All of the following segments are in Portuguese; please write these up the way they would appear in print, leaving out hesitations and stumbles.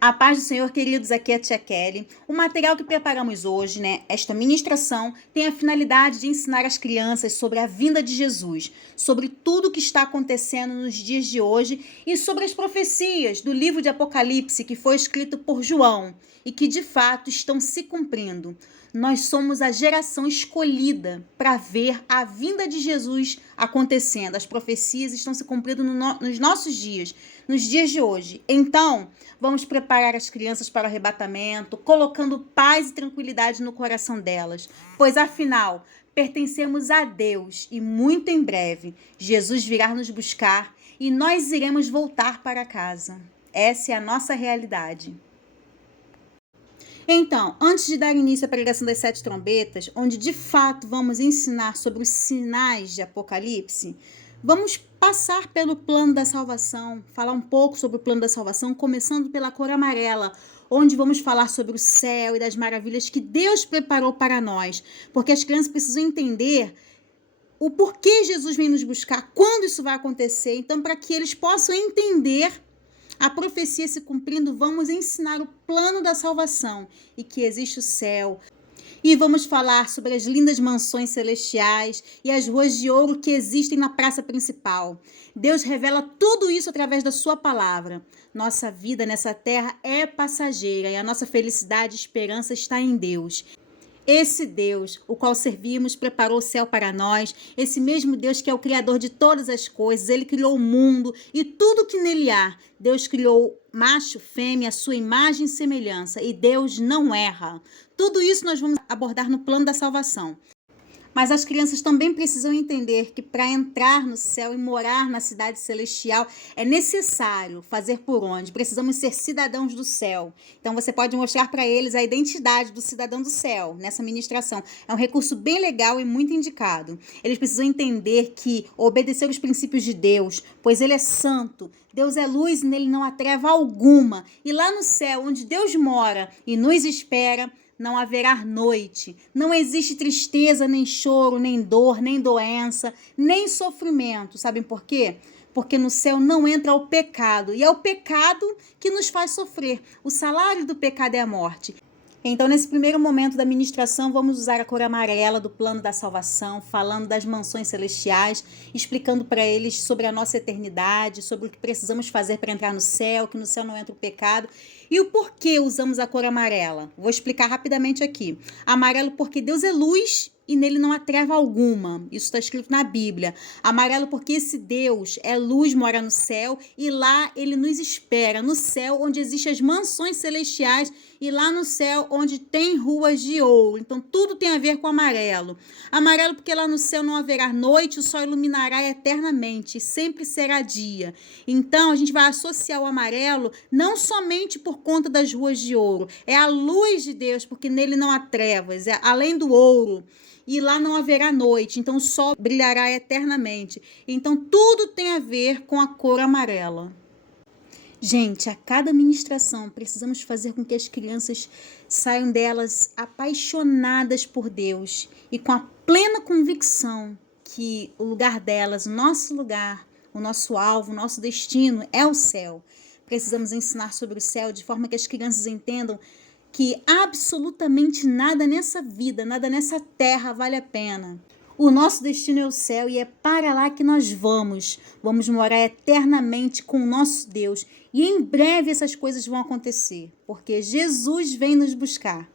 A paz do Senhor, queridos, aqui é a Tia Kelly. O material que preparamos hoje, esta ministração, tem a finalidade de ensinar as crianças sobre a vinda de Jesus, sobre tudo o que está acontecendo nos dias de hoje e sobre as profecias do livro de Apocalipse que foi escrito por João e que de fato estão se cumprindo. Nós somos a geração escolhida para ver a vinda de Jesus acontecendo. As profecias estão se cumprindo nos nossos dias, nos dias de hoje. Então, vamos preparar as crianças para o arrebatamento, colocando paz e tranquilidade no coração delas, pois afinal, pertencemos a Deus e muito em breve Jesus virá nos buscar e nós iremos voltar para casa. Essa é a nossa realidade. Então, antes de dar início à pregação das 7 trombetas, onde de fato vamos ensinar sobre os sinais de Apocalipse, vamos passar pelo plano da salvação, falar um pouco sobre o plano da salvação, começando pela cor amarela, onde vamos falar sobre o céu e das maravilhas que Deus preparou para nós, porque as crianças precisam entender o porquê Jesus vem nos buscar, quando isso vai acontecer. Então, para que eles possam entender a profecia se cumprindo, vamos ensinar o plano da salvação e que existe o céu. E vamos falar sobre as lindas mansões celestiais e as ruas de ouro que existem na praça principal. Deus revela tudo isso através da sua palavra. Nossa vida nessa terra é passageira e a nossa felicidade e esperança está em Deus. Esse Deus, o qual servimos, preparou o céu para nós. Esse mesmo Deus que é o Criador de todas as coisas. Ele criou o mundo e tudo que nele há. Deus criou macho, fêmea, a sua imagem e semelhança. E Deus não erra. Tudo isso nós vamos abordar no plano da salvação. Mas as crianças também precisam entender que para entrar no céu e morar na cidade celestial é necessário fazer por onde? Precisamos ser cidadãos do céu. Então você pode mostrar para eles a identidade do cidadão do céu nessa ministração. É um recurso bem legal e muito indicado. Eles precisam entender que obedecer os princípios de Deus, pois Ele é santo. Deus é luz e nele não há treva alguma. E lá no céu, onde Deus mora e nos espera, não haverá noite, não existe tristeza, nem choro, nem dor, nem doença, nem sofrimento. Sabem por quê? Porque no céu não entra o pecado, e é o pecado que nos faz sofrer. O salário do pecado é a morte. Então, nesse primeiro momento da ministração, vamos usar a cor amarela do plano da salvação, falando das mansões celestiais, explicando para eles sobre a nossa eternidade, sobre o que precisamos fazer para entrar no céu, que no céu não entra o pecado, e o porquê usamos a cor amarela. Vou explicar rapidamente aqui. Amarelo porque Deus é luz e nele não há treva alguma. Isso está escrito na Bíblia. Amarelo porque esse Deus é luz, mora no céu, e lá ele nos espera, no céu onde existem as mansões celestiais, e lá no céu onde tem ruas de ouro. Então tudo tem a ver com amarelo. Amarelo porque lá no céu não haverá noite, o sol iluminará eternamente, e sempre será dia. Então a gente vai associar o amarelo não somente por conta das ruas de ouro, é a luz de Deus, porque nele não há trevas, é além do ouro. E lá não haverá noite, então o sol brilhará eternamente. Então tudo tem a ver com a cor amarela. Gente, a cada ministração precisamos fazer com que as crianças saiam delas apaixonadas por Deus e com a plena convicção que o lugar delas, o nosso lugar, o nosso alvo, o nosso destino é o céu. Precisamos ensinar sobre o céu de forma que as crianças entendam que absolutamente nada nessa vida, nada nessa terra vale a pena. O nosso destino é o céu e é para lá que nós vamos. Vamos morar eternamente com o nosso Deus. E em breve essas coisas vão acontecer, porque Jesus vem nos buscar.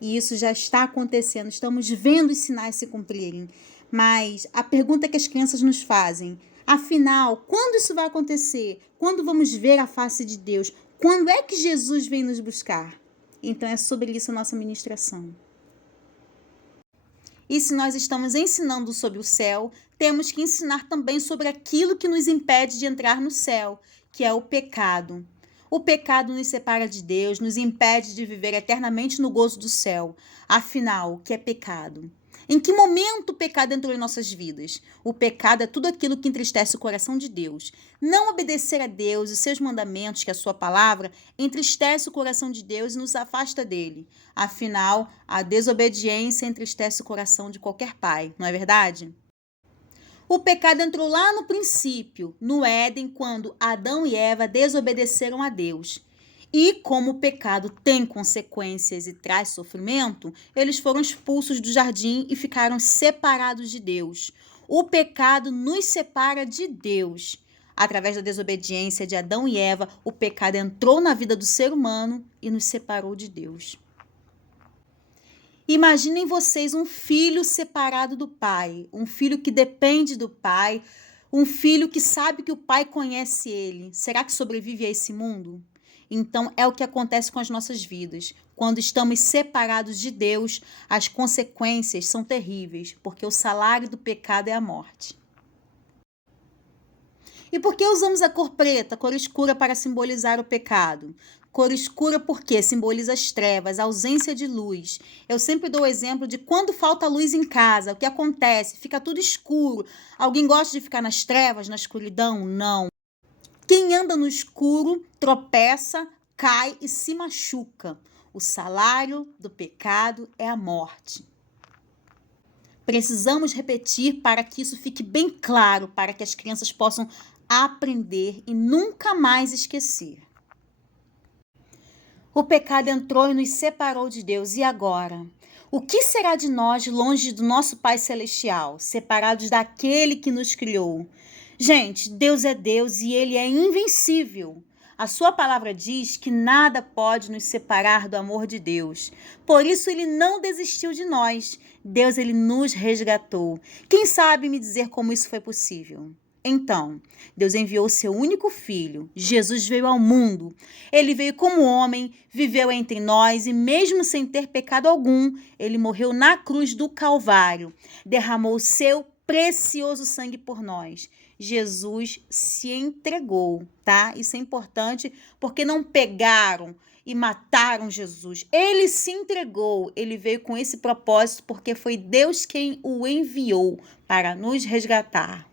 E isso já está acontecendo, estamos vendo os sinais se cumprirem. Mas a pergunta que as crianças nos fazem, afinal, quando isso vai acontecer? Quando vamos ver a face de Deus? Quando é que Jesus vem nos buscar? Então é sobre isso a nossa ministração. E se nós estamos ensinando sobre o céu, temos que ensinar também sobre aquilo que nos impede de entrar no céu, que é o pecado. O pecado nos separa de Deus, nos impede de viver eternamente no gozo do céu. Afinal, o que é pecado? Em que momento o pecado entrou em nossas vidas? O pecado é tudo aquilo que entristece o coração de Deus. Não obedecer a Deus e seus mandamentos, que é a sua palavra, entristece o coração de Deus e nos afasta dele. Afinal, a desobediência entristece o coração de qualquer pai, não é verdade? O pecado entrou lá no princípio, no Éden, quando Adão e Eva desobedeceram a Deus. E como o pecado tem consequências e traz sofrimento, eles foram expulsos do jardim e ficaram separados de Deus. O pecado nos separa de Deus. Através da desobediência de Adão e Eva, o pecado entrou na vida do ser humano e nos separou de Deus. Imaginem vocês um filho separado do pai, um filho que depende do pai, um filho que sabe que o pai conhece ele. Será que sobrevive a esse mundo? Então, é o que acontece com as nossas vidas. Quando estamos separados de Deus, as consequências são terríveis, porque o salário do pecado é a morte. E por que usamos a cor preta, cor escura, para simbolizar o pecado? Cor escura porque simboliza as trevas, a ausência de luz. Eu sempre dou o exemplo de quando falta luz em casa, o que acontece? Fica tudo escuro. Alguém gosta de ficar nas trevas, na escuridão? Não. Quem anda no escuro tropeça, cai e se machuca. O salário do pecado é a morte. Precisamos repetir para que isso fique bem claro, para que as crianças possam aprender e nunca mais esquecer. O pecado entrou e nos separou de Deus. E agora? O que será de nós longe do nosso Pai Celestial, separados daquele que nos criou? Gente, Deus é Deus e Ele é invencível. A sua palavra diz que nada pode nos separar do amor de Deus. Por isso Ele não desistiu de nós. Deus, Ele nos resgatou. Quem sabe me dizer como isso foi possível? Então, Deus enviou o seu único filho. Jesus veio ao mundo. Ele veio como homem, viveu entre nós e mesmo sem ter pecado algum, ele morreu na cruz do Calvário. Derramou o seu precioso sangue por nós. Jesus se entregou, tá? Isso é importante porque não pegaram e mataram Jesus. Ele se entregou, ele veio com esse propósito porque foi Deus quem o enviou para nos resgatar.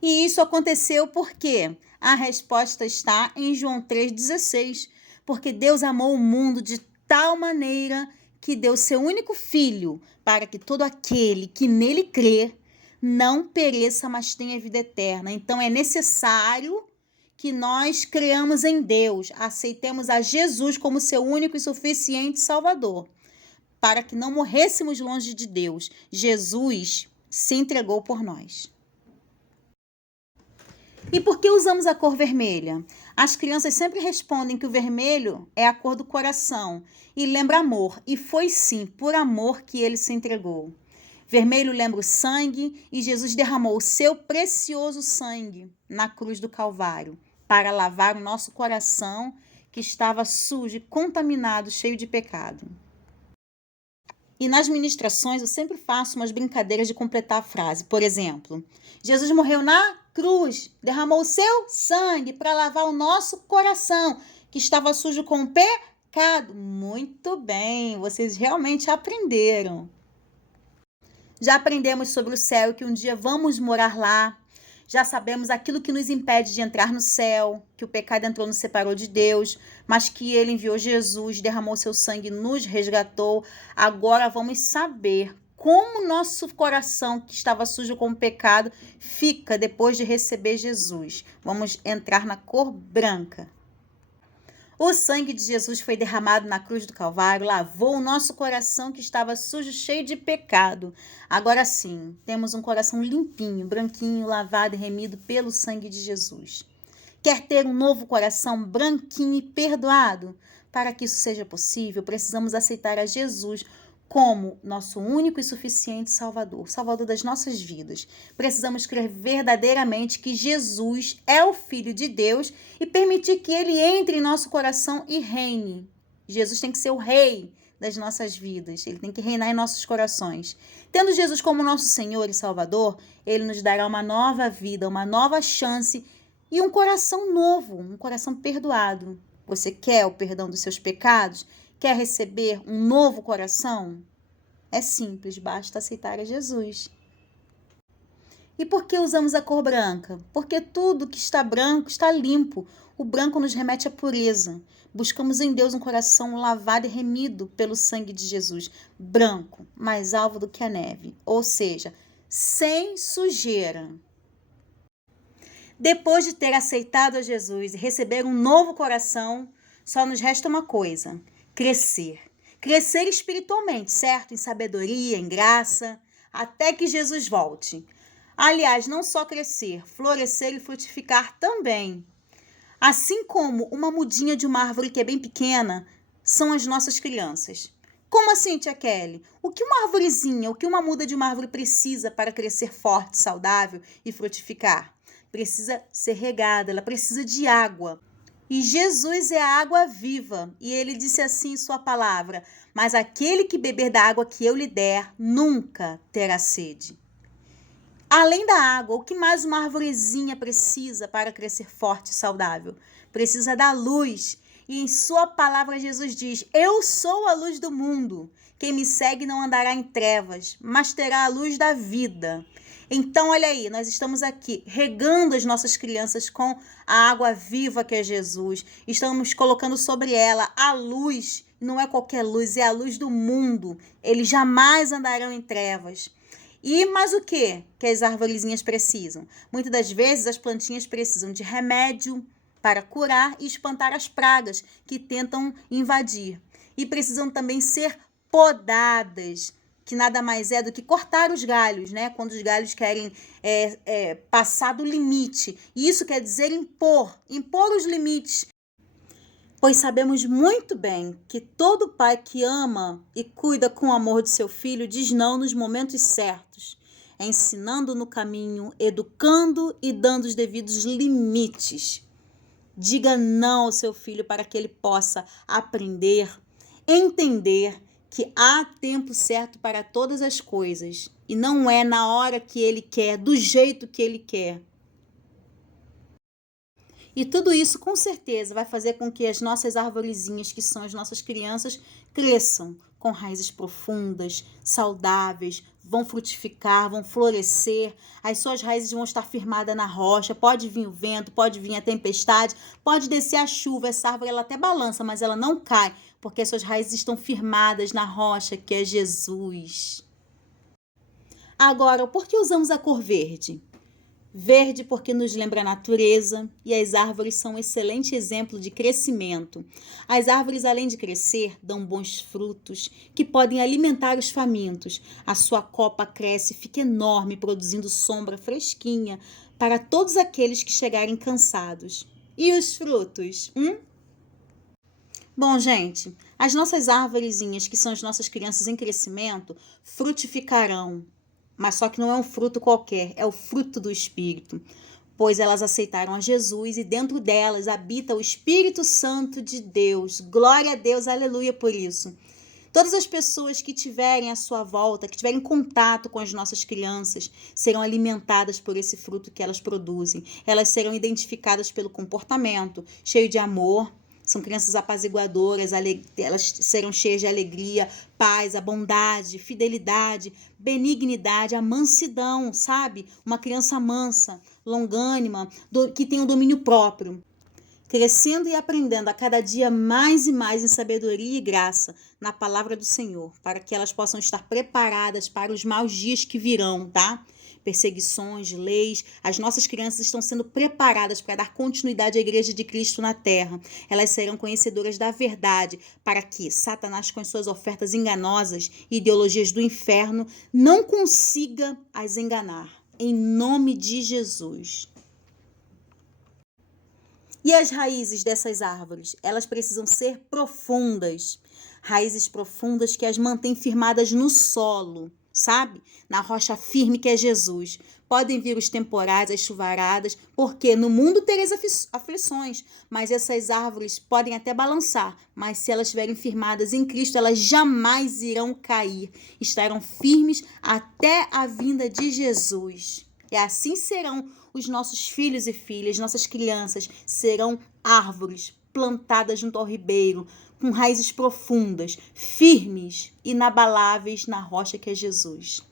E isso aconteceu porque a resposta está em João 3,16. Porque Deus amou o mundo de tal maneira que deu seu único filho para que todo aquele que nele crê não pereça, mas tenha vida eterna. Então é necessário que nós creamos em Deus, aceitemos a Jesus como seu único e suficiente Salvador, para que não morrêssemos longe de Deus. Jesus se entregou por nós. E por que usamos a cor vermelha? As crianças sempre respondem que o vermelho é a cor do coração e lembra amor. E foi sim por amor que ele se entregou. Vermelho lembra o sangue e Jesus derramou o seu precioso sangue na cruz do Calvário para lavar o nosso coração que estava sujo e contaminado, cheio de pecado. E nas ministrações eu sempre faço umas brincadeiras de completar a frase. Por exemplo, Jesus morreu na cruz, derramou o seu sangue para lavar o nosso coração, que estava sujo com pecado. Muito bem, vocês realmente aprenderam. Já aprendemos sobre o céu e que um dia vamos morar lá. Já sabemos aquilo que nos impede de entrar no céu, que o pecado entrou e nos separou de Deus, mas que ele enviou Jesus, derramou seu sangue e nos resgatou. Agora vamos saber como nosso coração, que estava sujo com o pecado, fica depois de receber Jesus. Vamos entrar na cor branca. O sangue de Jesus foi derramado na cruz do Calvário, lavou o nosso coração que estava sujo, cheio de pecado. Agora sim, temos um coração limpinho, branquinho, lavado e remido pelo sangue de Jesus. Quer ter um novo coração branquinho e perdoado? Para que isso seja possível, precisamos aceitar a Jesus como nosso único e suficiente Salvador, Salvador das nossas vidas. Precisamos crer verdadeiramente que Jesus é o Filho de Deus e permitir que ele entre em nosso coração e reine. Jesus tem que ser o rei das nossas vidas, ele tem que reinar em nossos corações. Tendo Jesus como nosso Senhor e Salvador, ele nos dará uma nova vida, uma nova chance e um coração novo, um coração perdoado. Você quer o perdão dos seus pecados? Quer receber um novo coração? É simples, basta aceitar a Jesus. E por que usamos a cor branca? Porque tudo que está branco está limpo. O branco nos remete à pureza. Buscamos em Deus um coração lavado e remido pelo sangue de Jesus. Branco, mais alvo do que a neve. Ou seja, sem sujeira. Depois de ter aceitado a Jesus e receber um novo coração, só nos resta uma coisa: crescer. Crescer espiritualmente, certo? Em sabedoria, em graça, até que Jesus volte. Aliás, não só crescer, florescer e frutificar também. Assim como uma mudinha de uma árvore que é bem pequena, são as nossas crianças. Como assim, tia Kelly? O que uma arvorezinha, o que uma muda de uma árvore precisa para crescer forte, saudável e frutificar? Precisa ser regada, ela precisa de água. E Jesus é a água viva, e ele disse assim em sua palavra: mas aquele que beber da água que eu lhe der, nunca terá sede. Além da água, o que mais uma arvorezinha precisa para crescer forte e saudável? Precisa da luz. E em sua palavra Jesus diz: eu sou a luz do mundo. Quem me segue não andará em trevas, mas terá a luz da vida. Então, olha aí, nós estamos aqui regando as nossas crianças com a água viva que é Jesus. Estamos colocando sobre ela a luz, não é qualquer luz, é a luz do mundo. Eles jamais andarão em trevas. E mais o que as arvorezinhas precisam? Muitas das vezes as plantinhas precisam de remédio para curar e espantar as pragas que tentam invadir. E precisam também ser podadas, que nada mais é do que cortar os galhos, né? Quando os galhos querem passar do limite. E isso quer dizer impor os limites. Pois sabemos muito bem que todo pai que ama e cuida com amor de seu filho diz não nos momentos certos, ensinando no caminho, educando e dando os devidos limites. Diga não ao seu filho para que ele possa aprender, entender que há tempo certo para todas as coisas e não é na hora que ele quer, do jeito que ele quer. E tudo isso, com certeza, vai fazer com que as nossas arvorezinhas, que são as nossas crianças, cresçam com raízes profundas, saudáveis, vão frutificar, vão florescer. As suas raízes vão estar firmadas na rocha. Pode vir o vento, pode vir a tempestade, pode descer a chuva. Essa árvore ela até balança, mas ela não cai, porque as suas raízes estão firmadas na rocha, que é Jesus. Agora, por que usamos a cor verde? Verde porque nos lembra a natureza e as árvores são um excelente exemplo de crescimento. As árvores, além de crescer, dão bons frutos que podem alimentar os famintos. A sua copa cresce e fica enorme, produzindo sombra fresquinha para todos aqueles que chegarem cansados. E os frutos? Bom, gente, as nossas árvorezinhas, que são as nossas crianças em crescimento, frutificarão. Mas só que não é um fruto qualquer, é o fruto do Espírito. Pois elas aceitaram a Jesus e dentro delas habita o Espírito Santo de Deus. Glória a Deus, aleluia por isso. Todas as pessoas que tiverem à sua volta, que tiverem contato com as nossas crianças, serão alimentadas por esse fruto que elas produzem. Elas serão identificadas pelo comportamento, cheio de amor. São crianças apaziguadoras, elas serão cheias de alegria, paz, a bondade, fidelidade, benignidade, a mansidão, sabe? Uma criança mansa, longânima, que tem o domínio próprio. Crescendo e aprendendo a cada dia mais e mais em sabedoria e graça na palavra do Senhor, para que elas possam estar preparadas para os maus dias que virão, tá? Perseguições, leis, as nossas crianças estão sendo preparadas para dar continuidade à Igreja de Cristo na terra. Elas serão conhecedoras da verdade, para que Satanás, com as suas ofertas enganosas e ideologias do inferno, não consiga as enganar. Em nome de Jesus. E as raízes dessas árvores? Elas precisam ser profundas. Raízes profundas que as mantêm firmadas no solo, sabe? Na rocha firme que é Jesus. Podem vir os temporais, as chuvaradas, porque no mundo tereis aflições, mas essas árvores podem até balançar, mas se elas estiverem firmadas em Cristo, elas jamais irão cair. Estarão firmes até a vinda de Jesus. E assim serão os nossos filhos e filhas, nossas crianças serão árvores plantadas junto ao ribeiro, com raízes profundas, firmes, inabaláveis na rocha que é Jesus.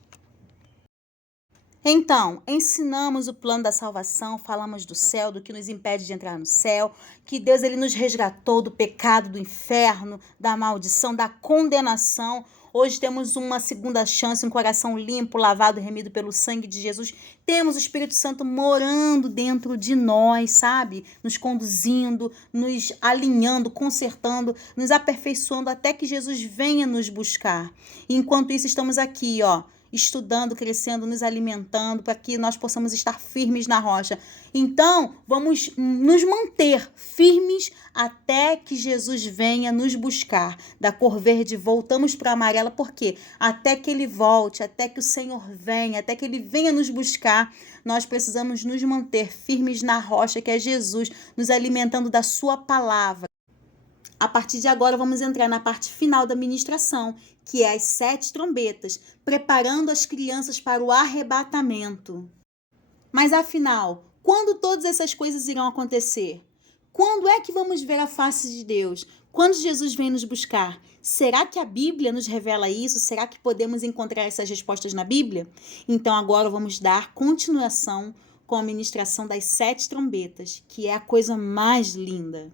Então, ensinamos o plano da salvação, falamos do céu, do que nos impede de entrar no céu, que Deus ele nos resgatou do pecado, do inferno, da maldição, da condenação. Hoje temos uma segunda chance, um coração limpo, lavado, remido pelo sangue de Jesus. Temos o Espírito Santo morando dentro de nós, sabe? Nos conduzindo, nos alinhando, consertando, nos aperfeiçoando até que Jesus venha nos buscar. E enquanto isso, estamos aqui, ó, estudando, crescendo, nos alimentando, para que nós possamos estar firmes na rocha. Então, vamos nos manter firmes até que Jesus venha nos buscar. Da cor verde, voltamos para a amarela, por quê? Até que ele volte, até que o Senhor venha, até que ele venha nos buscar, nós precisamos nos manter firmes na rocha, que é Jesus, nos alimentando da sua palavra. A partir de agora, vamos entrar na parte final da ministração, que é as 7 trombetas, preparando as crianças para o arrebatamento. Mas afinal, quando todas essas coisas irão acontecer? Quando é que vamos ver a face de Deus? Quando Jesus vem nos buscar? Será que a Bíblia nos revela isso? Será que podemos encontrar essas respostas na Bíblia? Então agora vamos dar continuação com a ministração das 7 trombetas, que é a coisa mais linda.